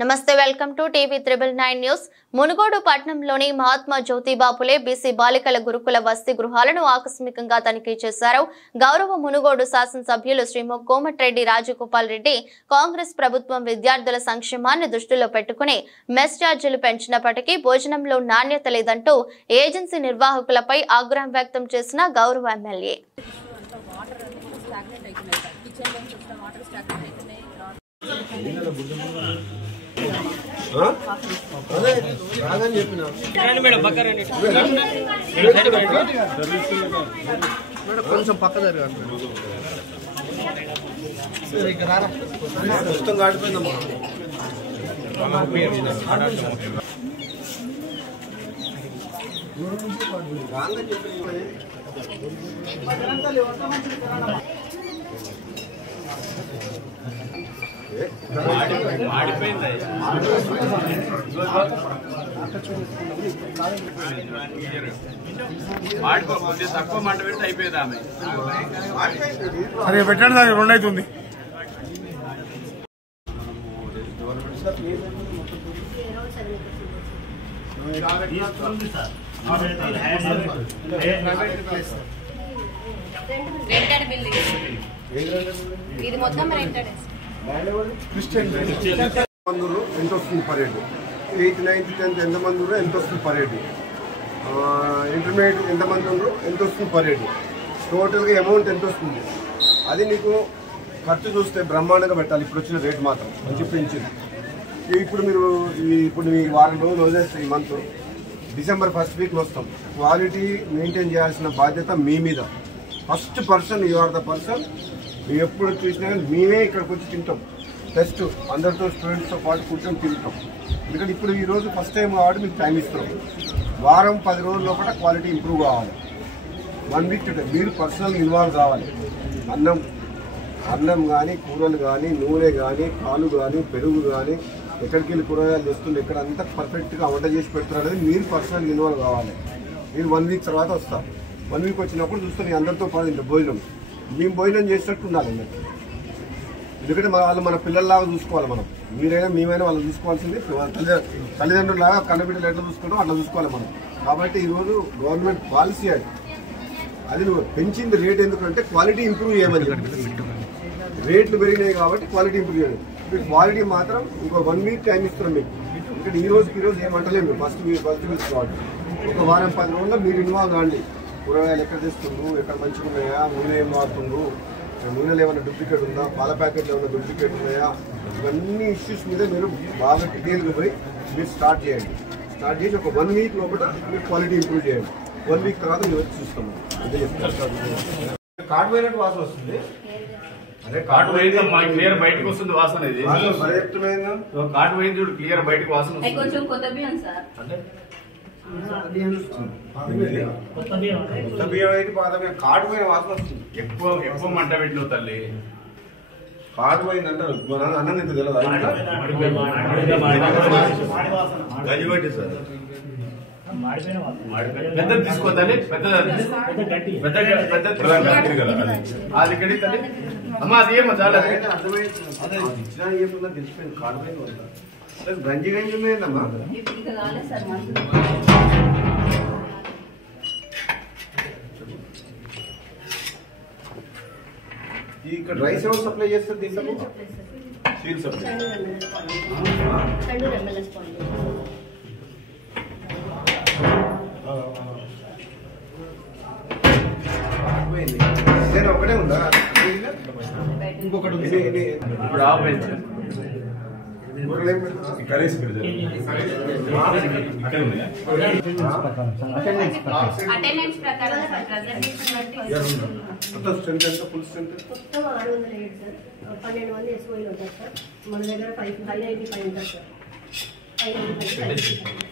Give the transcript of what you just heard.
నమస్తే welcome to TV 999 news. Munugode పట్టణంలోని Mahatma Jyotiba Phule BC బాలికల గురుకుల వసతి గృహాలను ఆకస్మికంగా తనిఖీ చేశారు. గౌరవ మునుగోడు శాసనసభ్యులు శ్రీ కోమటిరెడ్డి రాజగోపాల్ రెడ్డి కాంగ్రెస్ ప్రభుత్వం విద్యార్థుల సంక్షేమాన్ని దృష్టిలో పెట్టుకుని మెస్ ఛార్జీలు పెంచినప్పటికీ భోజనంలో నాణ్యత లేదంటూ ఏజెన్సీ నిర్వాహకులపై ఆగ్రహం వ్యక్తం చేసిన గౌరవ ఎమ్మెల్యే కొంచెం పక్క జరగండి. మొత్తం కాడిపోయిందమ్మా. తక్కువ మంట పెడితే అయిపోయింది ఆమె. అదే పెట్టండి సార్, రెండు అవుతుంది. ఇది మొత్తం రెంటెడ్. ఎంత వస్తుంది per head, 8th 9th 10th ఎంతమంది ఉన్నారు, ఎంత వస్తుంది పర్ హెడ్, ఇంటర్మీడియట్ ఎంతమంది ఉన్నారు, ఎంత వస్తుంది పర్ హెడ్, టోటల్గా అమౌంట్ ఎంత వస్తుంది, అది నీకు ఖర్చు చూస్తే బ్రహ్మాండంగా పెట్టాలి. ఇప్పుడు వచ్చిన రేట్ మాత్రం మంచి పెంచింది. ఇప్పుడు మీరు ఇప్పుడు ఈ వారం రోజులు వదిలేస్తే ఈ మంత్ డిసెంబర్ 1st వీక్లో వస్తాం. క్వాలిటీ మెయింటైన్ చేయాల్సిన బాధ్యత మీ మీద. First person you are the person. మీరు ఎప్పుడు చూసినా మేమే ఇక్కడికి వచ్చి తింటాం. టెస్ట్ అందరితో స్టూడెంట్స్తో పాటు కూర్చొని తింటాం. ఎందుకంటే ఇప్పుడు ఈరోజు ఫస్ట్ టైం కాబట్టి మీకు టైం ఇస్తాం. వారం 10 రోజుల లోపల క్వాలిటీ ఇంప్రూవ్ కావాలి. 1 వీక్ మీరు పర్సనల్ ఇన్వాల్వ్ కావాలి. అన్నం కానీ, కూరలు కానీ, నూనె కానీ, పాలు కానీ, పెరుగు కానీ, ఎక్కడికి వెళ్ళి కూరగాయలు తెస్తుంది, ఎక్కడ అంతా పర్ఫెక్ట్గా వంట చేసి పెడుతున్నారు అనేది మీరు పర్సనల్ ఇన్వాల్వ్ కావాలి. మీరు 1 వీక్ తర్వాత వస్తారు. 1 వీక్ వచ్చినప్పుడు చూస్తే అందరితో పాటు ఇంత భోజనం మేము భోజనం చేసినట్టు ఉండాలి అందరికీ. ఎందుకంటే వాళ్ళు మన పిల్లల్లాగా చూసుకోవాలి. మనం మీరైనా మేమైనా వాళ్ళు చూసుకోవాల్సింది తల్లిదండ్రులాగా కన్నబిడ్డలు ఎట్లా చూసుకుంటాం అట్లా చూసుకోవాలి మనం. కాబట్టి ఈరోజు గవర్నమెంట్ పాలసీ అది నువ్వు పెంచింది రేట్ ఎందుకంటే క్వాలిటీ ఇంప్రూవ్ చేయమని. రేట్లు పెరిగినాయి కాబట్టి క్వాలిటీ ఇంప్రూవ్ చేయాలి. మీకు క్వాలిటీ మాత్రం ఇంకో 1 వీక్ టైం ఇస్తున్నాం మీకు. ఎందుకంటే ఈ రోజు ఏమంటలేము. ఫస్ట్ వీక్ కాబట్టి ఒక వారం 10 రోజుల్లో మీరు ఇన్వాల్వ్ కాండి. కూరగాయలు ఎక్కడ తెస్తుండ్రు, ఎక్కడ మంచిగా ఉన్నాయా, నూనె ఏం వాడుతుండ్రు, నూనెలు ఏమైనా డూప్లికేట్ ఉందా, పాల ప్యాకెట్లు ఏమైనా డూప్లికేట్ ఉన్నాయా, ఇవన్నీ ఇష్యూస్ మీద మీరు బాగా డీటెయిల్గా పోయి మీరు స్టార్ట్ చేయండి. స్టార్ట్ చేసి ఒక 1 వీక్ లోపల మీరు క్వాలిటీ ఇంప్రూవ్ చేయండి. 1 వీక్ తర్వాత మీరు వచ్చి చూస్తాము. అదే చెప్తాను. కార్డు పోయినట్టు వాసన వస్తుంది. అదే కాటు పోయింది క్లియర్ బయటకు వస్తుంది వాసన. ఇది కాటు పోయింది చూడు, క్లియర్ బయటకు వాసన వస్తుంది. కొంచెం కొత్త బియ్యం సార్, కొత్త బియ్యం అయితే పాత బియ్యం. కాటు పోయిన వాసన వస్తుంది. ఎక్కువ మంట పెట్టిన తల్లి. కాటు పోయింది అంటారు. అన్నం ఎంత తెలియదు. గజిబట్టి సార్ పెద్దది తీసుకోవాలి. అది కడి తల్లి అమ్మ, అది ఏమో చాలా ఇచ్చినా ఏమన్నా తెలిసిపోయింది. కాటు పోయింది గంజి పోయిందమ్మా. ఇక్కడ రైస్ ఎవరు సప్లై చేస్తారు? దీంట్లో సీల్ సప్లై. ఒకటే ఉందా? ఇంకొకటి ఇప్పుడు ఆపేసి అటెండెన్స్ ప్రకారం ఫుల్ స్ట్రెంత్ 607 సార్. 12 మంది ఎస్ఓలు ఉంటారు సార్. మన దగ్గర 595 ఉంటారు సార్. 595